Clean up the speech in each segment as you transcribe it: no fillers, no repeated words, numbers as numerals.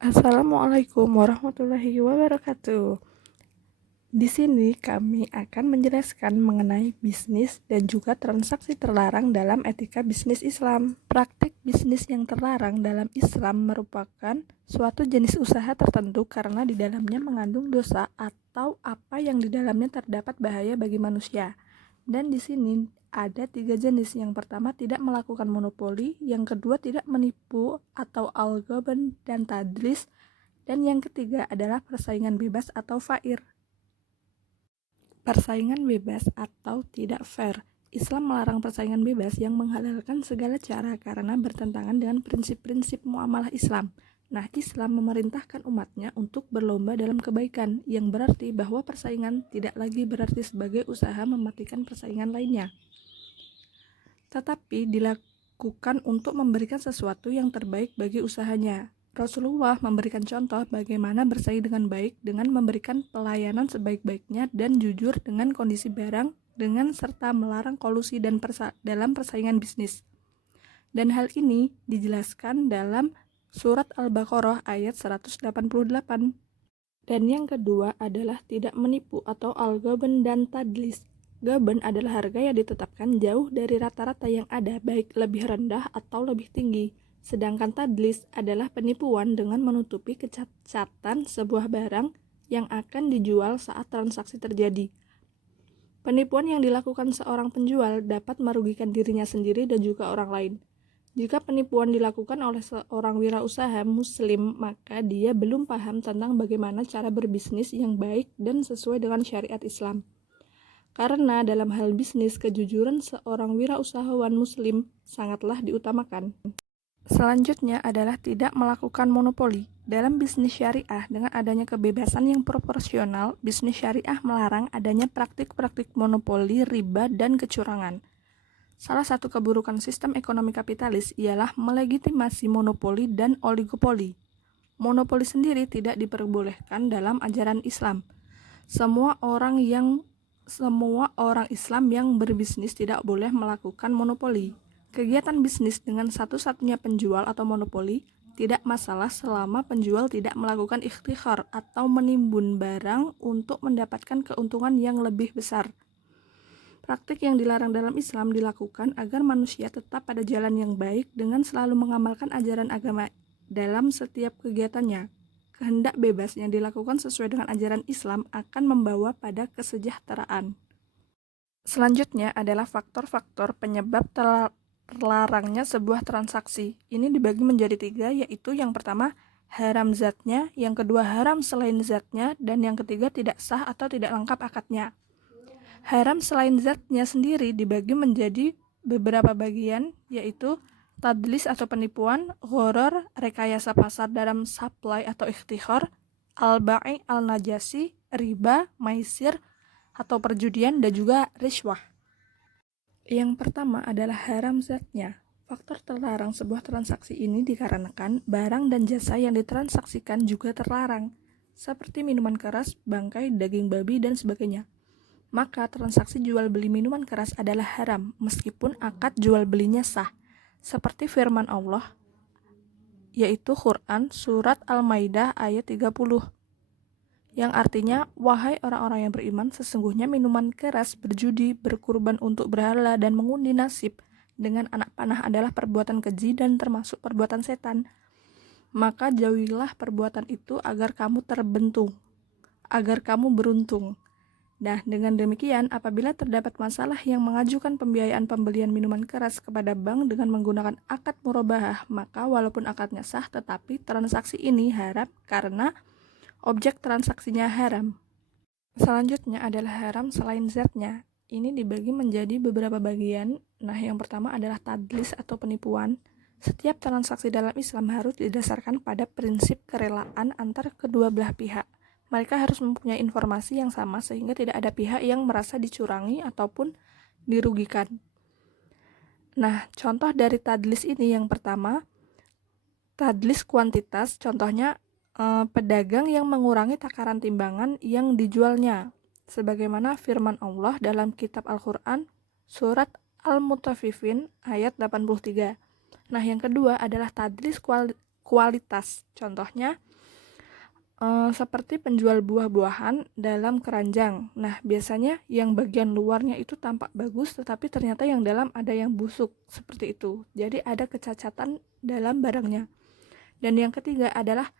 Assalamualaikum warahmatullahi wabarakatuh. Di sini kami akan menjelaskan mengenai bisnis dan juga transaksi terlarang dalam etika bisnis Islam. Praktik bisnis yang terlarang dalam Islam merupakan suatu jenis usaha tertentu karena di dalamnya mengandung dosa atau apa yang di dalamnya terdapat bahaya bagi manusia. Dan di sini ada 3 jenis. Yang pertama, tidak melakukan monopoli. Yang kedua, tidak menipu atau al-ghaban dan tadlis. Dan yang ketiga adalah persaingan bebas atau fair. Persaingan bebas atau tidak fair. Islam melarang persaingan bebas yang menghalalkan segala cara karena bertentangan dengan prinsip-prinsip muamalah Islam. Nah, Islam memerintahkan umatnya untuk berlomba dalam kebaikan, yang berarti bahwa persaingan tidak lagi berarti sebagai usaha mematikan persaingan lainnya, tetapi dilakukan untuk memberikan sesuatu yang terbaik bagi usahanya. Rasulullah memberikan contoh bagaimana bersaing dengan baik dengan memberikan pelayanan sebaik-baiknya dan jujur dengan kondisi barang dengan serta melarang kolusi dan dalam persaingan bisnis. Dan hal ini dijelaskan dalam surat Al-Baqarah ayat 188. Dan yang kedua adalah tidak menipu atau al-ghaban dan tadlis. Gaban adalah harga yang ditetapkan jauh dari rata-rata yang ada, baik lebih rendah atau lebih tinggi. Sedangkan tadlis adalah penipuan dengan menutupi kecacatan sebuah barang yang akan dijual saat transaksi terjadi. Penipuan yang dilakukan seorang penjual dapat merugikan dirinya sendiri dan juga orang lain. Jika penipuan dilakukan oleh seorang wirausaha muslim, maka dia belum paham tentang bagaimana cara berbisnis yang baik dan sesuai dengan syariat Islam. Karena dalam hal bisnis, kejujuran seorang wirausahawan muslim sangatlah diutamakan. Selanjutnya adalah tidak melakukan monopoli. Dalam bisnis syariah, dengan adanya kebebasan yang proporsional, bisnis syariah melarang adanya praktik-praktik monopoli, riba, dan kecurangan. Salah satu keburukan sistem ekonomi kapitalis ialah melegitimasi monopoli dan oligopoli. Monopoli sendiri tidak diperbolehkan dalam ajaran Islam. Semua orang Islam yang berbisnis tidak boleh melakukan monopoli. Kegiatan bisnis dengan satu-satunya penjual atau monopoli tidak masalah selama penjual tidak melakukan ikhtikhar atau menimbun barang untuk mendapatkan keuntungan yang lebih besar. Praktik yang dilarang dalam Islam dilakukan agar manusia tetap pada jalan yang baik dengan selalu mengamalkan ajaran agama dalam setiap kegiatannya. Kehendak bebas yang dilakukan sesuai dengan ajaran Islam akan membawa pada kesejahteraan. Selanjutnya adalah faktor-faktor penyebab terlarangnya sebuah transaksi. Ini dibagi menjadi 3, yaitu yang pertama, haram zatnya, yang kedua, haram selain zatnya, dan yang ketiga, tidak sah atau tidak lengkap akadnya. Haram selain zatnya sendiri dibagi menjadi beberapa bagian, yaitu tadlis atau penipuan, gharar, rekayasa pasar dalam supply atau ikhtikhar, al-ba'i al-najasi, riba, maisir atau perjudian, dan juga riswah. Yang pertama adalah haram zatnya. Faktor terlarang sebuah transaksi ini dikarenakan barang dan jasa yang ditransaksikan juga terlarang, seperti minuman keras, bangkai, daging babi, dan sebagainya. Maka transaksi jual beli minuman keras adalah haram meskipun akad jual belinya sah, seperti firman Allah, yaitu Quran surat Al-Maidah ayat 30, yang artinya, wahai orang-orang yang beriman, sesungguhnya minuman keras, berjudi, berkurban untuk berhala, dan mengundi nasib dengan anak panah adalah perbuatan keji dan termasuk perbuatan setan. Maka jauhilah perbuatan itu agar kamu beruntung. Nah, dengan demikian, apabila terdapat masalah yang mengajukan pembiayaan pembelian minuman keras kepada bank dengan menggunakan akad murabahah, maka walaupun akadnya sah, tetapi transaksi ini haram karena objek transaksinya haram. Selanjutnya adalah haram selain zatnya. Ini dibagi menjadi beberapa bagian. Nah, yang pertama adalah tadlis atau penipuan. Setiap transaksi dalam Islam harus didasarkan pada prinsip kerelaan antar kedua belah pihak. Mereka harus mempunyai informasi yang sama sehingga tidak ada pihak yang merasa dicurangi ataupun dirugikan. Nah, contoh dari tadlis ini yang pertama, tadlis kuantitas, contohnya pedagang yang mengurangi takaran timbangan yang dijualnya, sebagaimana firman Allah dalam kitab Al-Quran surat Al-Mutaffifin ayat 83. Nah, yang kedua adalah tadlis kualitas. Contohnya seperti penjual buah-buahan dalam keranjang. Nah, biasanya yang bagian luarnya itu tampak bagus, tetapi ternyata yang dalam ada yang busuk, seperti itu. Jadi ada kecacatan dalam barangnya. Dan yang ketiga adalah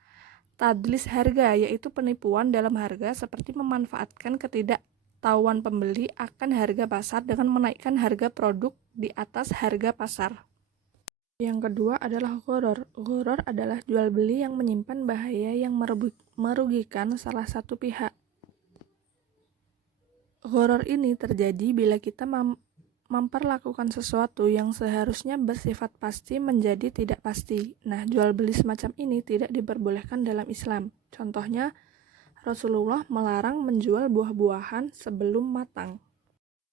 tadlis harga, yaitu penipuan dalam harga, seperti memanfaatkan ketidaktahuan pembeli akan harga pasar dengan menaikkan harga produk di atas harga pasar. Yang kedua adalah gharar. Gharar adalah jual beli yang menyimpan bahaya yang merugikan salah satu pihak. Gharar ini terjadi bila kita memperlakukan sesuatu yang seharusnya bersifat pasti menjadi tidak pasti. Nah, jual beli semacam ini tidak diperbolehkan dalam Islam. Contohnya, Rasulullah melarang menjual buah-buahan sebelum matang.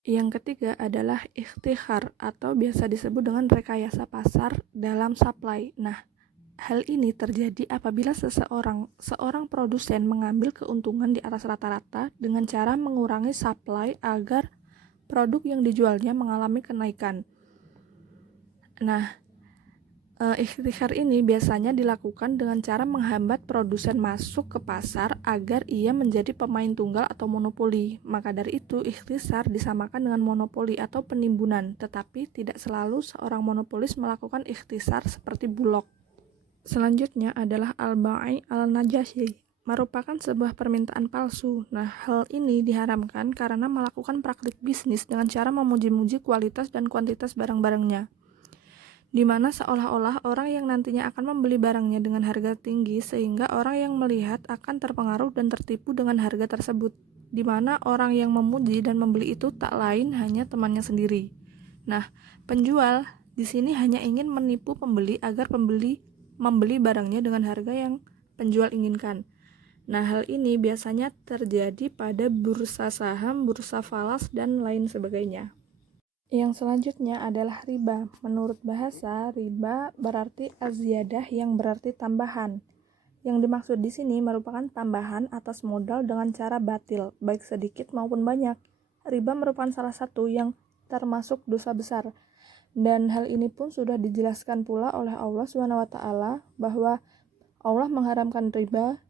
Yang ketiga adalah ikhtikhar atau biasa disebut dengan rekayasa pasar dalam supply. Nah, hal ini terjadi apabila seorang produsen mengambil keuntungan di atas rata-rata dengan cara mengurangi supply agar produk yang dijualnya mengalami kenaikan. Nah, ikhtikhar ini biasanya dilakukan dengan cara menghambat produsen masuk ke pasar agar ia menjadi pemain tunggal atau monopoli. Maka dari itu, ikhtisar disamakan dengan monopoli atau penimbunan, tetapi tidak selalu seorang monopolis melakukan ikhtisar seperti Bulog. Selanjutnya adalah al-bai' al-najasi, merupakan sebuah permintaan palsu. Nah, hal ini diharamkan karena melakukan praktik bisnis dengan cara memuji-muji kualitas dan kuantitas barang-barangnya, di mana seolah-olah orang yang nantinya akan membeli barangnya dengan harga tinggi sehingga orang yang melihat akan terpengaruh dan tertipu dengan harga tersebut, di mana orang yang memuji dan membeli itu tak lain hanya temannya sendiri. Nah, penjual di sini hanya ingin menipu pembeli agar pembeli membeli barangnya dengan harga yang penjual inginkan. Nah, hal ini biasanya terjadi pada bursa saham, bursa falas, dan lain sebagainya. Yang selanjutnya adalah riba. Menurut bahasa, riba berarti aziyadah yang berarti tambahan. Yang dimaksud di sini merupakan tambahan atas modal dengan cara batil, baik sedikit maupun banyak. Riba merupakan salah satu yang termasuk dosa besar. Dan hal ini pun sudah dijelaskan pula oleh Allah SWT bahwa Allah mengharamkan riba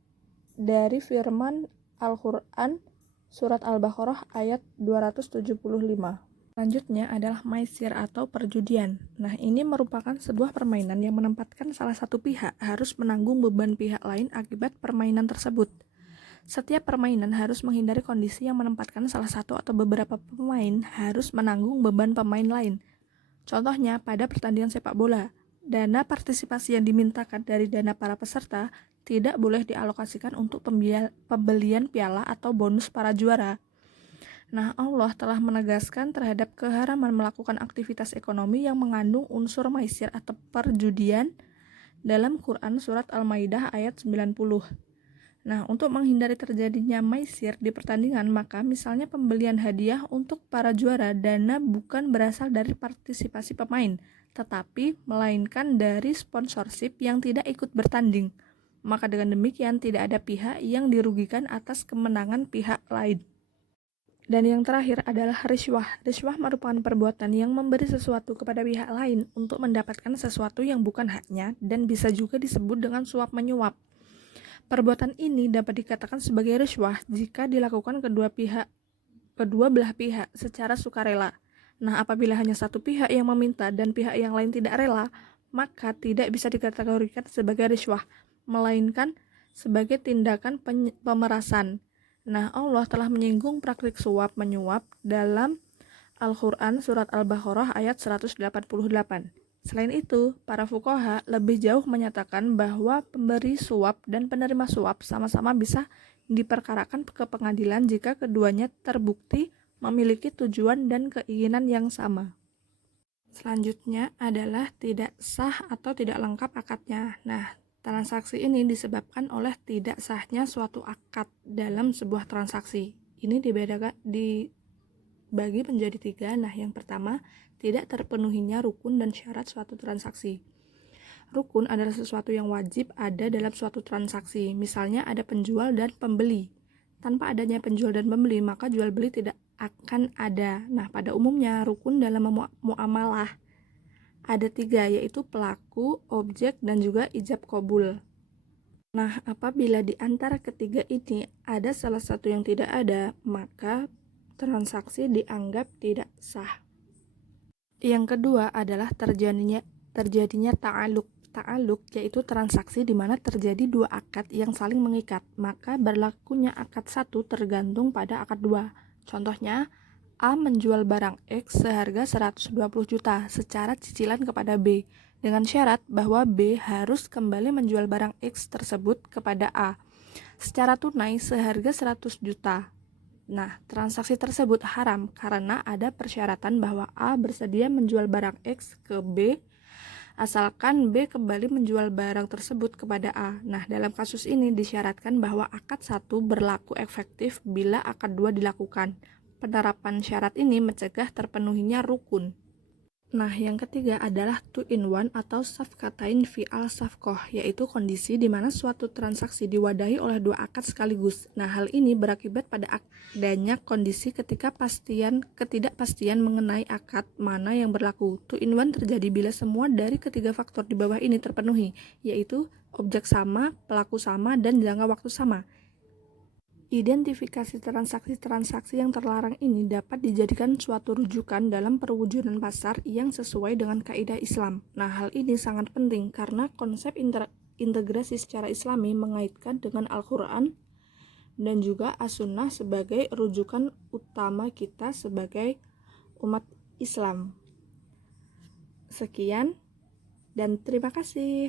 dari firman Al-Quran surat Al-Baqarah ayat 275. Selanjutnya adalah maisir atau perjudian. Nah, ini merupakan sebuah permainan yang menempatkan salah satu pihak harus menanggung beban pihak lain akibat permainan tersebut. Setiap permainan harus menghindari kondisi yang menempatkan salah satu atau beberapa pemain harus menanggung beban pemain lain. Contohnya pada pertandingan sepak bola, dana partisipasi yang dimintakan dari dana para peserta tidak boleh dialokasikan untuk pembelian piala atau bonus para juara. Nah, Allah telah menegaskan terhadap keharaman melakukan aktivitas ekonomi yang mengandung unsur maisir atau perjudian dalam Quran surat Al-Maidah ayat 90. Nah, untuk menghindari terjadinya maisir di pertandingan, maka misalnya pembelian hadiah untuk para juara, dana bukan berasal dari partisipasi pemain, tetapi melainkan dari sponsorship yang tidak ikut bertanding. Maka dengan demikian tidak ada pihak yang dirugikan atas kemenangan pihak lain. Dan yang terakhir adalah riswah. Riswah merupakan perbuatan yang memberi sesuatu kepada pihak lain untuk mendapatkan sesuatu yang bukan haknya dan bisa juga disebut dengan suap menyuap. Perbuatan ini dapat dikatakan sebagai riswah jika dilakukan kedua belah pihak secara sukarela. Nah, apabila hanya satu pihak yang meminta dan pihak yang lain tidak rela, maka tidak bisa dikategorikan sebagai riswah, melainkan sebagai tindakan pemerasan. Nah, Allah telah menyinggung praktik suap menyuap dalam Al-Quran surat Al-Baqarah ayat 188. Selain itu, para fuqaha lebih jauh menyatakan bahwa pemberi suap dan penerima suap sama-sama bisa diperkarakan ke pengadilan jika keduanya terbukti memiliki tujuan dan keinginan yang sama. Selanjutnya adalah tidak sah atau tidak lengkap akadnya. Nah, transaksi ini disebabkan oleh tidak sahnya suatu akad dalam sebuah transaksi. Ini dibagi menjadi 3. Nah, yang pertama, tidak terpenuhinya rukun dan syarat suatu transaksi. Rukun adalah sesuatu yang wajib ada dalam suatu transaksi. Misalnya ada penjual dan pembeli. Tanpa adanya penjual dan pembeli, maka jual beli tidak akan ada. Nah, pada umumnya rukun dalam muamalah Ada 3, yaitu pelaku, objek, dan juga ijab qabul. Nah, apabila di antara ketiga ini ada salah satu yang tidak ada, maka transaksi dianggap tidak sah. Yang kedua adalah terjadinya ta'aluk. Ta'aluk yaitu transaksi di mana terjadi dua akad yang saling mengikat, maka berlakunya akad 1 tergantung pada akad 2. Contohnya, A menjual barang X seharga 120 juta secara cicilan kepada B, dengan syarat bahwa B harus kembali menjual barang X tersebut kepada A secara tunai seharga 100 juta. Nah, transaksi tersebut haram karena ada persyaratan bahwa A bersedia menjual barang X ke B asalkan B kembali menjual barang tersebut kepada A. Nah, dalam kasus ini disyaratkan bahwa akad 1 berlaku efektif bila akad 2 dilakukan. Penerapan syarat ini mencegah terpenuhinya rukun. Nah, yang ketiga adalah 2-in-1 atau safkatain fi al-safkoh, yaitu kondisi di mana suatu transaksi diwadahi oleh dua akad sekaligus. Nah, hal ini berakibat pada adanya kondisi ketidakpastian mengenai akad mana yang berlaku. 2-in-1 terjadi bila semua dari ketiga faktor di bawah ini terpenuhi, yaitu objek sama, pelaku sama, dan jangka waktu sama. Identifikasi transaksi-transaksi yang terlarang ini dapat dijadikan suatu rujukan dalam perwujudan pasar yang sesuai dengan kaidah Islam. Nah, hal ini sangat penting karena konsep integrasi secara Islami mengaitkan dengan Al-Quran dan juga As-Sunnah sebagai rujukan utama kita sebagai umat Islam. Sekian dan terima kasih.